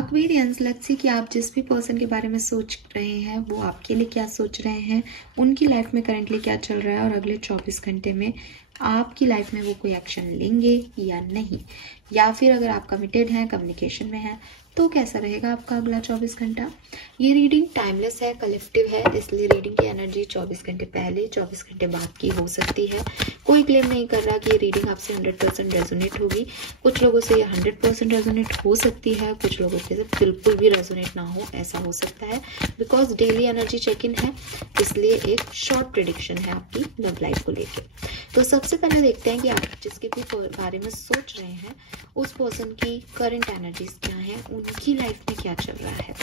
Aquarians, let's see कि आप जिस भी पर्सन के बारे में सोच रहे हैं वो आपके लिए क्या सोच रहे हैं, उनकी लाइफ में करंटली क्या चल रहा है और अगले 24 घंटे में आपकी लाइफ में वो कोई एक्शन लेंगे या नहीं, या फिर अगर आप कमिटेड हैं, कम्युनिकेशन में हैं, तो कैसा रहेगा आपका अगला 24 घंटा। ये रीडिंग टाइमलेस है, कलेक्टिव है, इसलिए रीडिंग की एनर्जी 24 घंटे पहले 24 घंटे बाद की हो सकती है। कोई क्लेम नहीं कर रहा कि ये रीडिंग आपसे 100% रेजोनेट होगी। कुछ लोगों से ये 100% रेजोनेट हो सकती है, कुछ लोगों से बिल्कुल भी रेजोनेट ना हो, ऐसा हो सकता है। Because daily energy check in है, इसलिए एक शॉर्ट प्रेडिक्शन है आपकी लव लाइफ को लेकर। तो सबसे पहले देखते हैं कि आप जिसके भी बारे में सोच रहे हैं उस पर्सन की करंट एनर्जीज क्या है, उनकी लाइफ में क्या चल रहा है।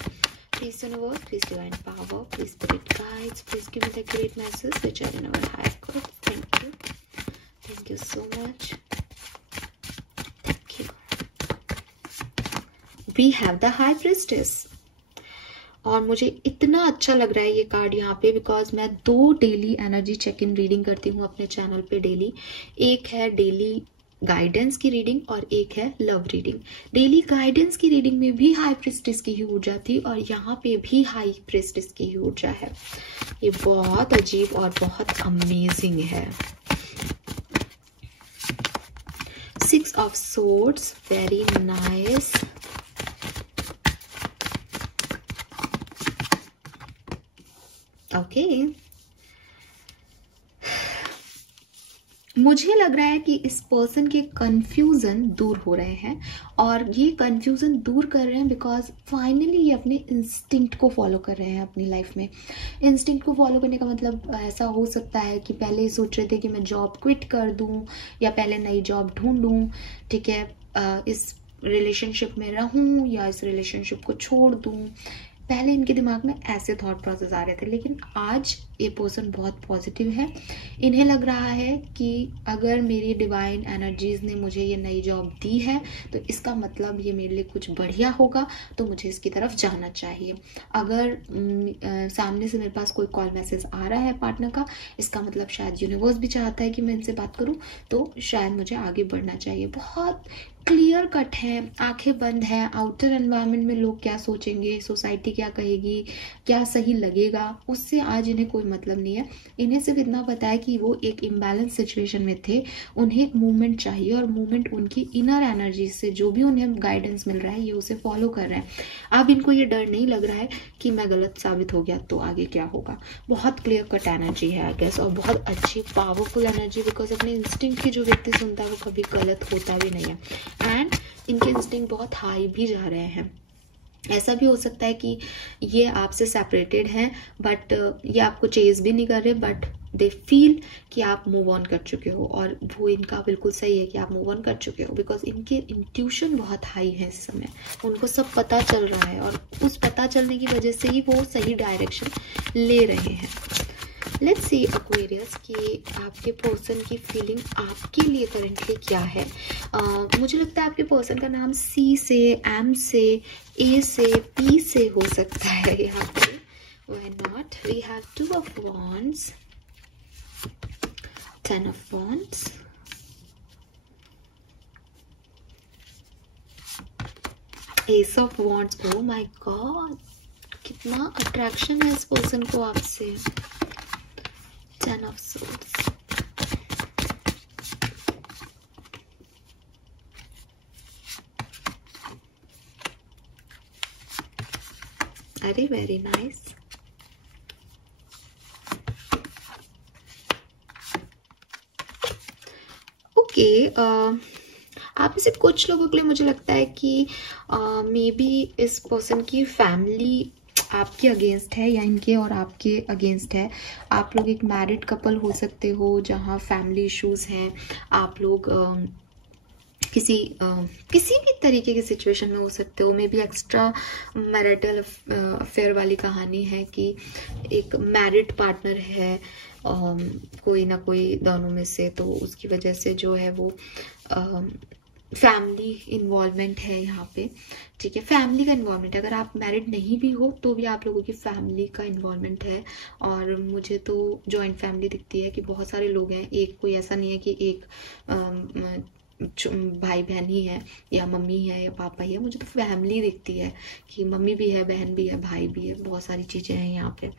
Please universe, please divine power, please spirit guides, please give me the great message which are in our higher good. Thank you so much. Thank you. We have the High Priestess. और मुझे इतना अच्छा लग रहा है ये card यहाँ पे, बिकॉज मैं 2 daily energy check in reading करती हूँ अपने चैनल पे डेली। एक है डेली गाइडेंस की रीडिंग और एक है लव रीडिंग। डेली गाइडेंस की रीडिंग में भी हाई प्रिस्टेस की ही ऊर्जा थी और यहाँ पे भी हाई प्रिस्टेस की ही ऊर्जा है। ये बहुत अजीब और बहुत अमेजिंग है। 6 of swords, very nice. Okay, मुझे लग रहा है कि इस पर्सन के कंफ्यूजन दूर हो रहे हैं और ये कंफ्यूजन दूर कर रहे हैं बिकॉज फाइनली ये अपने इंस्टिंक्ट को फॉलो कर रहे हैं अपनी लाइफ में। इंस्टिंक्ट को फॉलो करने का मतलब ऐसा हो सकता है कि पहले ही सोच रहे थे कि मैं जॉब क्विट कर दूं या पहले नई जॉब ढूंढूं, ठीक है, इस रिलेशनशिप में रहूं या इस रिलेशनशिप को छोड़ दूं। पहले इनके दिमाग में ऐसे थॉट प्रोसेस आ रहे थे, लेकिन आज ये पर्सन बहुत पॉजिटिव है। इन्हें लग रहा है कि अगर मेरी डिवाइन एनर्जीज ने मुझे ये नई जॉब दी है तो इसका मतलब ये मेरे लिए कुछ बढ़िया होगा, तो मुझे इसकी तरफ जाना चाहिए। अगर सामने से मेरे पास कोई कॉल मैसेज आ रहा है पार्टनर का, इसका मतलब शायद यूनिवर्स भी चाहता है कि मैं इनसे बात करूं, तो शायद मुझे आगे बढ़ना चाहिए। बहुत क्लियर कट है, आंखें बंद है। आउटर एनवायरनमेंट में लोग क्या सोचेंगे, सोसाइटी क्या कहेगी, क्या सही लगेगा, उससे आज इन्हें कोई मतलब नहीं है। इन्हें सिर्फ इतना पता है कि वो एक इम्बैलेंस सिचुएशन में थे, उन्हें एक मूवमेंट चाहिए और मूवमेंट उनकी इनर एनर्जी से जो भी उन्हें गाइडेंस मिल रहा है ये उसे फॉलो कर रहे हैं। अब इनको ये डर नहीं लग रहा है कि मैं गलत साबित हो गया तो आगे क्या होगा। बहुत क्लियर कट एनर्जी है आई गेस, और बहुत अच्छी पावरफुल एनर्जी, बिकॉज अपने इंस्टिंक्ट की जो व्यक्ति सुनता है वो कभी गलत होता भी नहीं है। एंड इनके इंस्टिंक्ट बहुत हाई भी जा रहे हैं। ऐसा भी हो सकता है कि ये आपसे सेपरेटेड हैं बट ये आपको चेज भी नहीं कर रहे, बट दे फील कि आप मूव ऑन कर चुके हो, और वो इनका बिल्कुल सही है कि आप मूव ऑन कर चुके हो, बिकॉज इनके इंट्यूशन बहुत हाई है इस समय। उनको सब पता चल रहा है और उस पता चलने की वजह से ही वो सही डायरेक्शन ले रहे हैं। लेट्स सी एक्वेरियस कि आपके पर्सन की फीलिंग आपके लिए करंटली क्या है। मुझे लगता है आपके पर्सन का नाम सी से, एम से, ए से, पी से हो सकता है यहाँ पे। Why not. We have 2 of wands, 10 of wands, ace of wands. Oh my god, कितना अट्रैक्शन है इस पर्सन को आपसे। 10 of swords, अरे वेरी नाइस। ओके, आप में से कुछ लोगों के लिए मुझे लगता है कि मे बी इस पर्सन की फैमिली आपके अगेंस्ट है या इनके और आपके अगेंस्ट है। आप लोग एक मैरिड कपल हो सकते हो जहां फैमिली इश्यूज हैं। आप लोग किसी भी तरीके की सिचुएशन में हो सकते हो। May be extra marital affair वाली कहानी है कि एक मैरिड पार्टनर है कोई ना कोई दोनों में से, तो उसकी वजह से जो है वो फैमिली इन्वॉल्वमेंट है यहाँ पे, ठीक है। फैमिली का इन्वॉल्वमेंट, अगर आप मैरिड नहीं भी हो तो भी आप लोगों की फैमिली का इन्वॉल्वमेंट है। और मुझे तो जॉइंट फैमिली दिखती है कि बहुत सारे लोग हैं, एक कोई ऐसा नहीं है कि एक भाई बहन ही है या मम्मी है या पापा ही है, मुझे तो फैमिली दिखती है कि मम्मी भी है, बहन भी है, भाई भी है, बहुत सारी चीज़ें हैं यहाँ पे।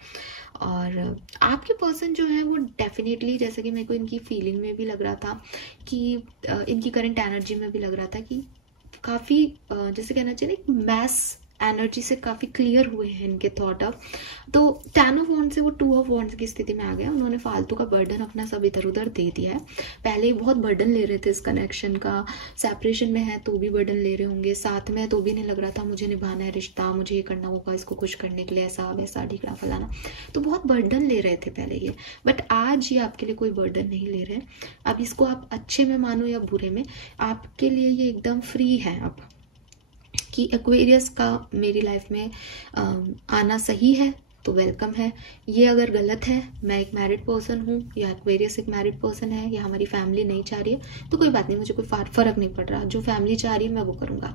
और आपके पर्सन जो है वो डेफिनेटली, जैसे कि मेरे को इनकी फीलिंग में भी लग रहा था कि इनकी करंट एनर्जी में भी लग रहा था कि काफ़ी जैसे कहना चाहिए एक मैस एनर्जी से काफ़ी क्लियर हुए हैं इनके थॉट अब। तो 10 ऑफ वॉन्ड्स से वो 2 ऑफ वॉन्ड्स की स्थिति में आ गया। उन्होंने फालतू का बर्डन अपना सब इधर उधर दे दिया है। पहले ही बहुत बर्डन ले रहे थे इस कनेक्शन का, सेपरेशन में है तो भी बर्डन ले रहे होंगे, साथ में तो भी नहीं लग रहा था मुझे निभाना है रिश्ता, मुझे ये करना होगा इसको खुश करने के लिए, ऐसा वैसा ढिकड़ा फलाना, तो बहुत बर्डन ले रहे थे पहले ये। बट आज ये आपके लिए कोई बर्डन नहीं ले रहे। अब इसको आप अच्छे में मानो या बुरे में, आपके लिए ये एकदम फ्री है अब कि एक्वेरियस का मेरी लाइफ में आना सही है तो वेलकम है। ये अगर गलत है, मैं एक मैरिड पर्सन हूँ या एक्वेरियस एक मैरिड पर्सन है या हमारी फैमिली नहीं चाह रही है, तो कोई बात नहीं, मुझे कोई फर्क नहीं पड़ रहा। जो फैमिली चाह रही है मैं वो करूँगा,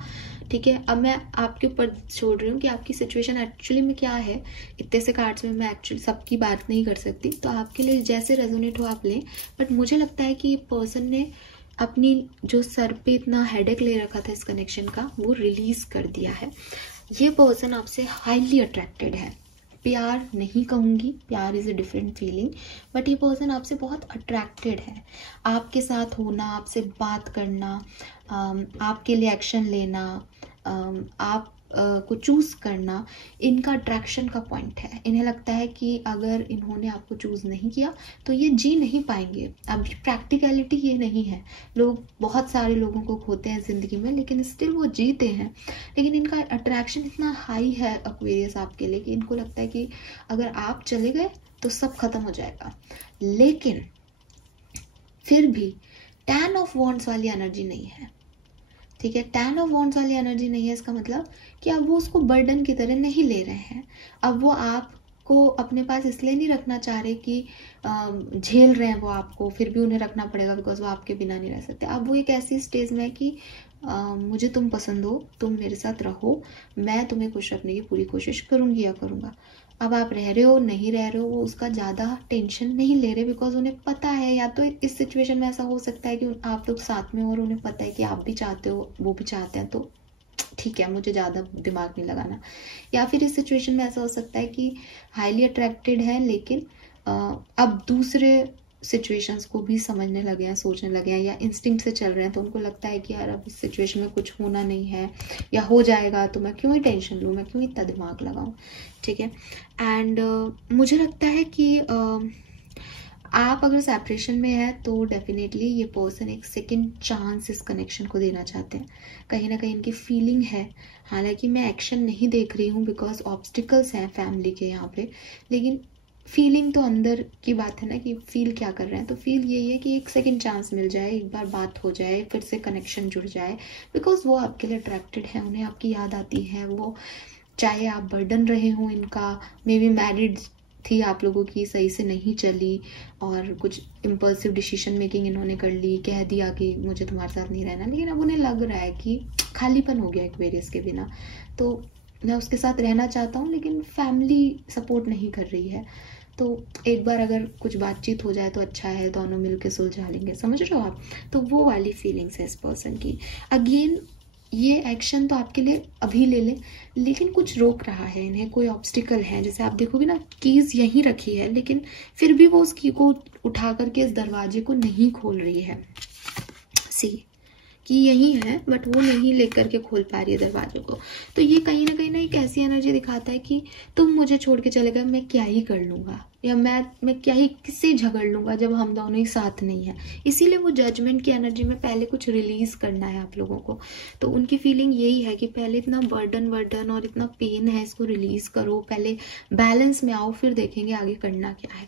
ठीक है। अब मैं आपके ऊपर छोड़ रही हूँ कि आपकी सिचुएशन एक्चुअली में क्या है। इतने से कार्ड्स में मैं एक्चुअली सबकी बात नहीं कर सकती, तो आपके लिए जैसे रेजोनेट हो आप लें। बट मुझे लगता है कि ये पर्सन ने अपनी जो सर पे इतना हेडेक ले रखा था इस कनेक्शन का, वो रिलीज कर दिया है। ये पर्सन आपसे हाईली अट्रैक्टेड है। प्यार नहीं कहूँगी, प्यार is a different feeling, but ये पर्सन आपसे बहुत अट्रैक्टेड है। आपके साथ होना, आपसे बात करना, आपके लिए एक्शन लेना, आप को चूज़ करना, इनका अट्रैक्शन का पॉइंट है। इन्हें लगता है कि अगर इन्होंने आपको चूज़ नहीं किया तो ये जी नहीं पाएंगे। अभी प्रैक्टिकलिटी ये नहीं है, लोग बहुत सारे लोगों को खोते हैं ज़िंदगी में लेकिन स्टिल वो जीते हैं। लेकिन इनका अट्रैक्शन इतना हाई है एक्वेरियस आपके लिए कि इनको लगता है कि अगर आप चले गए तो सब खत्म हो जाएगा। लेकिन फिर भी 10 ऑफ वॉन्ड्स वाली एनर्जी नहीं है, ठीक है। 10 ऑफ वॉन्ड्स वाली एनर्जी नहीं है, इसका मतलब कि अब वो उसको बर्डन की तरह नहीं ले रहे हैं। अब वो आपको अपने पास इसलिए नहीं रखना चाह रहे कि झेल रहे हैं वो आपको, फिर भी उन्हें रखना पड़ेगा बिकॉज वो आपके बिना नहीं रह सकते। अब वो एक ऐसी स्टेज में है कि मुझे तुम पसंद हो, तुम मेरे साथ रहो, मैं तुम्हें खुश रखने की पूरी कोशिश करूंगी या करूंगा। अब आप रह रहे हो नहीं रह रहे हो, वो उसका ज़्यादा टेंशन नहीं ले रहे बिकॉज उन्हें पता है, या तो इस सिचुएशन में ऐसा हो सकता है कि आप लोग साथ में हो और उन्हें पता है कि आप भी चाहते हो वो भी चाहते हैं, तो ठीक है, मुझे ज़्यादा दिमाग नहीं लगाना। या फिर इस सिचुएशन में ऐसा हो सकता है कि हाईली अट्रैक्टेड है लेकिन अब दूसरे सिचुएशंस को भी समझने लगे हैं, सोचने लगे हैं या इंस्टिंक्ट से चल रहे हैं, तो उनको लगता है कि यार अब इस सिचुएशन में कुछ होना नहीं है या हो जाएगा तो मैं क्यों ही टेंशन लूँ, मैं क्यों इतना दिमाग लगाऊँ, ठीक है। एंड मुझे लगता है कि आप अगर सेपरेशन में है तो डेफिनेटली ये पर्सन एक सेकंड चांस इस कनेक्शन को देना चाहते हैं। कहीं ना कहीं इनकी फीलिंग है, हालांकि मैं एक्शन नहीं देख रही हूँ बिकॉज ऑब्स्टिकल्स हैं फैमिली के यहाँ पे, लेकिन फीलिंग तो अंदर की बात है ना कि फील क्या कर रहे हैं। तो फील यही है कि एक सेकंड चांस मिल जाए, एक बार बात हो जाए, फिर से कनेक्शन जुड़ जाए, बिकॉज वो आपके लिए अट्रैक्टेड है, उन्हें आपकी याद आती है। वो चाहे आप बर्डन रहे हो इनका, मे बी मैरिड थी आप लोगों की, सही से नहीं चली और कुछ इम्पल्सिव डिसीजन मेकिंग इन्होंने कर ली, कह दिया कि मुझे तुम्हारे साथ नहीं रहना, लेकिन अब उन्हें लग रहा है कि खालीपन हो गया एक्वेरियस के बिना, तो मैं उसके साथ रहना चाहता हूँ लेकिन फैमिली सपोर्ट नहीं कर रही है। तो एक बार अगर कुछ बातचीत हो जाए तो अच्छा है, दोनों मिलकर सुलझा लेंगे, समझ रहे हो आप। तो वो वाली फीलिंग्स है इस पर्सन की। अगेन ये एक्शन तो आपके लिए अभी ले लें, लेकिन कुछ रोक रहा है इन्हें, कोई ऑब्स्टिकल है। जैसे आप देखोगे ना, कीज यहीं रखी है लेकिन फिर भी वो उस की को उठा करके इस दरवाजे को नहीं खोल रही है। सी कि यही है बट वो नहीं लेकर के खोल पा रही है दरवाजे को। तो ये कहीं ना एक ऐसी एनर्जी दिखाता है कि तुम मुझे छोड़ के चले गए, मैं क्या ही कर लूँगा, या मैं क्या ही किससे झगड़ लूँगा जब हम दोनों ही साथ नहीं है। इसीलिए वो जजमेंट की एनर्जी में पहले कुछ रिलीज करना है आप लोगों को। तो उनकी फीलिंग यही है कि पहले इतना बर्डन और इतना पेन है, इसको रिलीज करो, पहले बैलेंस में आओ, फिर देखेंगे आगे करना क्या है।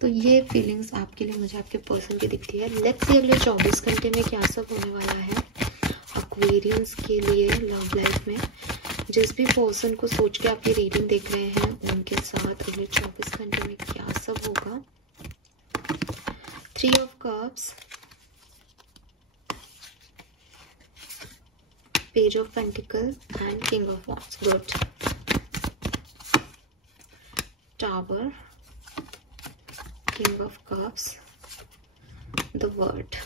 तो ये फीलिंग्स आपके लिए मुझे आपके पर्सन की दिखती है। लेट्स सी अगले 24 घंटे में क्या सब होने वाला है एक्वेरियंस के लिए लव लाइफ में। जिस भी पर्सन को सोच के आपकी रीडिंग देख रहे हैं उनके साथ अगले 24 घंटे में क्या सब होगा। 3 of cups, page of pentacle and king of wands. Good. Tower, king of cups, the world.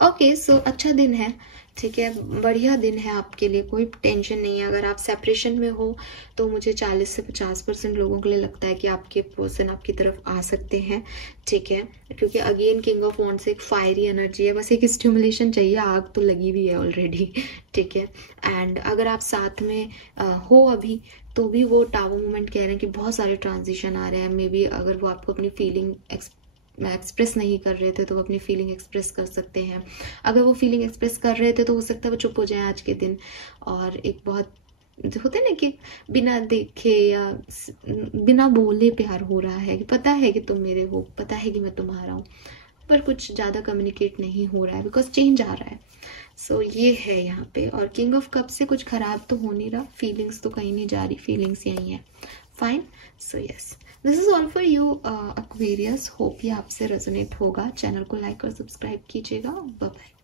Okay, so अच्छा दिन है, ठीक है, बढ़िया दिन है आपके लिए, कोई टेंशन नहीं है। अगर आप सेपरेशन में हो तो मुझे 40 से 50% लोगों के लिए लगता है कि आपके पर्सन आपकी तरफ आ सकते हैं, ठीक है, क्योंकि अगेन किंग ऑफ वॉन्ड्स एक फायरी एनर्जी है, बस एक स्टिमुलेशन चाहिए, आग तो लगी हुई है ऑलरेडी, ठीक है। एंड अगर आप साथ में हो अभी, तो भी वो टावर मूवमेंट कह रहे हैं कि बहुत सारे ट्रांजिशन आ रहे हैं। मे बी अगर वो आपको अपनी फीलिंग एक्सप्रेस नहीं कर रहे थे तो वो अपनी फीलिंग एक्सप्रेस कर सकते हैं। अगर वो फीलिंग एक्सप्रेस कर रहे थे तो हो सकता है वो चुप हो जाए आज के दिन, और एक बहुत होते हैं ना कि बिना देखे या बिना बोले प्यार हो रहा है, कि पता है कि तुम मेरे हो, पता है कि मैं तुम्हारा हूँ, पर कुछ ज़्यादा कम्युनिकेट नहीं हो रहा है बिकॉज चेंज आ रहा है। सो ये है यहाँ पे। और किंग ऑफ कप से कुछ खराब तो हो नहीं रहा, फीलिंग्स तो कहीं नहीं जा रही, फीलिंग्स यही है, fine. So yes, this is all for you Aquarius, hope ये आपसे रेजोनेट होगा। चैनल को लाइक और सब्सक्राइब कीजिएगा। Bye bye.